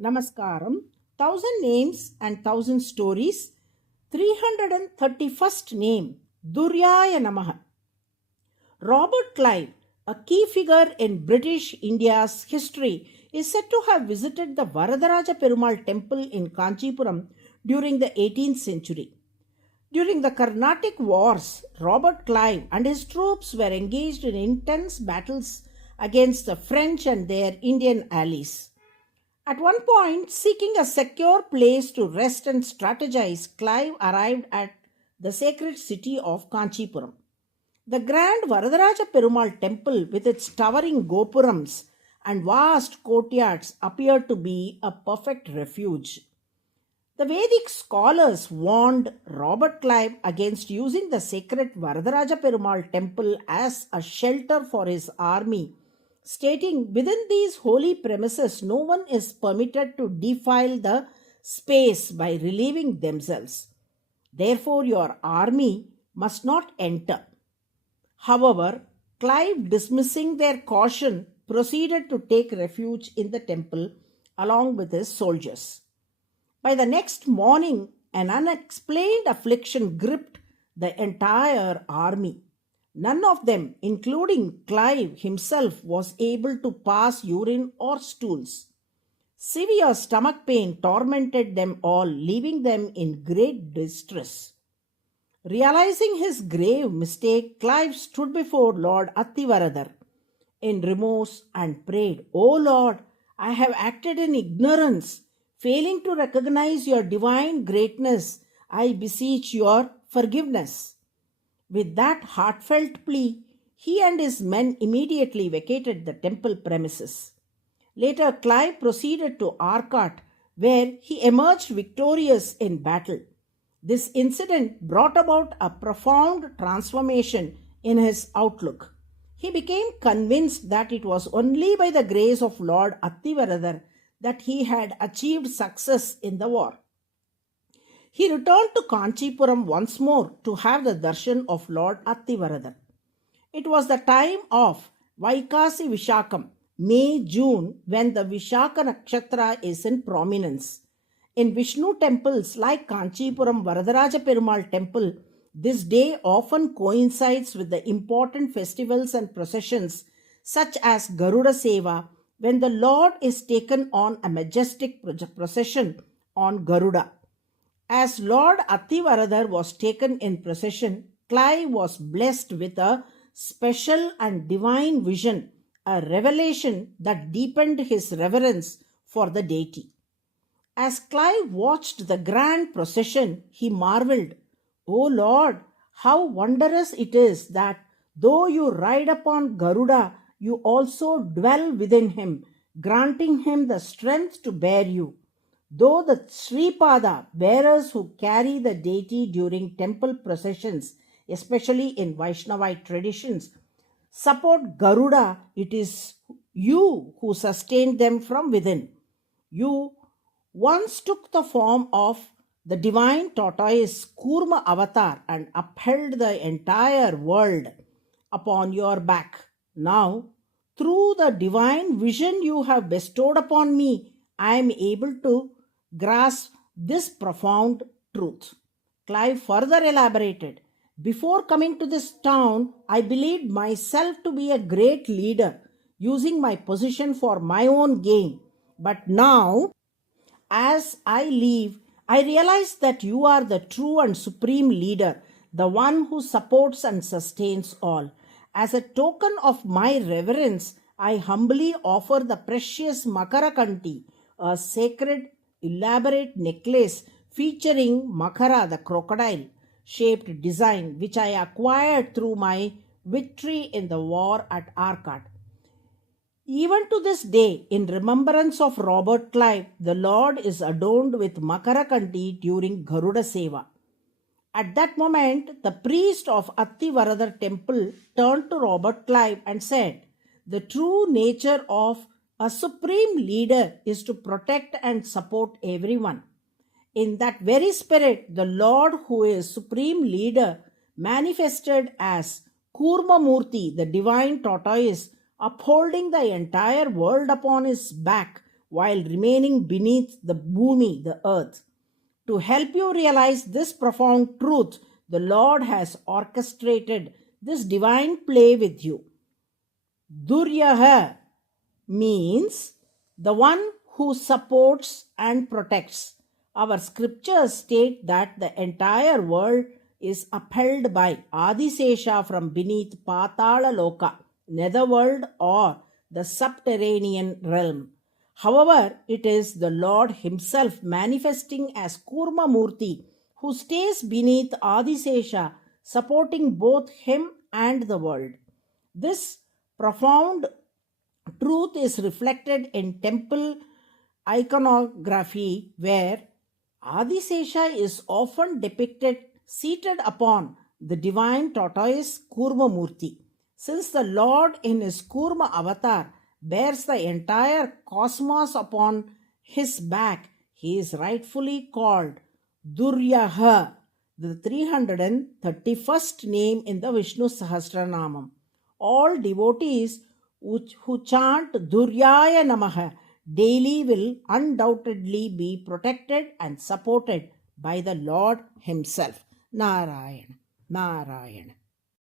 Namaskaram. Thousand Names and Thousand Stories. 331st name. DURYAAYA NAMAH. Robert Clive, a key figure in British India's history, is said to have visited the Varadaraja Perumal temple in Kanchipuram during the 18th century. During the Carnatic Wars, Robert Clive and his troops were engaged in intense battles against the French and their Indian allies. At one point, seeking a secure place to rest and strategize, Clive arrived at the sacred city of Kanchipuram. The grand Varadaraja Perumal temple, with its towering gopurams and vast courtyards, appeared to be a perfect refuge. The Vedic scholars warned Robert Clive against using the sacred Varadaraja Perumal temple as a shelter for his army, stating, within these holy premises no one is permitted to defile the space by relieving themselves. Therefore, your army must not enter. However, Clive, dismissing their caution, proceeded to take refuge in the temple along with his soldiers. By the next morning, an unexplained affliction gripped the entire army. None of them, including Clive himself, was able to pass urine or stools. Severe stomach pain tormented them all, leaving them in great distress. Realizing his grave mistake, Clive stood before Lord Attivaradar in remorse and prayed, "O Lord, I have acted in ignorance. Failing to recognize your divine greatness, I beseech your forgiveness." With that heartfelt plea, he and his men immediately vacated the temple premises. Later, Clive proceeded to Arcot, where he emerged victorious in battle. This incident brought about a profound transformation in his outlook. He became convinced that it was only by the grace of Lord Attivaradar that he had achieved success in the war. He returned to Kanchipuram once more to have the darshan of Lord Attivaradar. It was the time of Vaikasi Vishakam, May-June, when the Vishaka Nakshatra is in prominence. In Vishnu temples like Kanchipuram Varadaraja Perumal temple, this day often coincides with the important festivals and processions such as Garuda Seva, when the Lord is taken on a majestic procession on Garuda. As Lord Attivaradar was taken in procession, Clive was blessed with a special and divine vision, a revelation that deepened his reverence for the deity. As Clive watched the grand procession, he marveled, "O Lord, how wondrous it is that though you ride upon Garuda, you also dwell within him, granting him the strength to bear you. Though the Sripada, bearers who carry the deity during temple processions, especially in Vaishnavite traditions, support Garuda, it is you who sustain them from within. You once took the form of the divine tortoise Kurma avatar and upheld the entire world upon your back. Now, through the divine vision you have bestowed upon me, I am able to grasp this profound truth." Clive further elaborated, "Before coming to this town, I believed myself to be a great leader, using my position for my own gain. But now, as I leave, I realize that you are the true and supreme leader, the one who supports and sustains all. As a token of my reverence, I humbly offer the precious Makarakanti, a sacred, elaborate necklace featuring Makara, the crocodile shaped design, which I acquired through my victory in the war at Arcot. Even to this day, in remembrance of Robert Clive, the Lord is adorned with Makarakanti during Garuda Seva." At that moment, the priest of Attivaradar temple turned to Robert Clive and said, "The true nature of a supreme leader is to protect and support everyone. In that very spirit, the Lord, who is supreme leader, manifested as Kurma Murti, the divine tortoise, upholding the entire world upon his back, while remaining beneath the bhumi, the earth. To help you realize this profound truth, the Lord has orchestrated this divine play with you. DURYAAYA means the one who supports and protects. Our scriptures state that the entire world is upheld by Adisesha from beneath Patala Loka, netherworld, or the subterranean realm. However, it is the Lord Himself manifesting as Kurma Murti who stays beneath Adisesha, supporting both Him and the world. This profound truth is reflected in temple iconography, where Adisesha is often depicted seated upon the divine tortoise Kurma Murti. Since the Lord in his Kurma avatar bears the entire cosmos upon his back, he is rightfully called DURYAAYA, the 331st name in the Vishnu Sahasranamam. All devotees who chant DURYAAYA NAMAH daily will undoubtedly be protected and supported by the Lord Himself. Narayana, Narayana.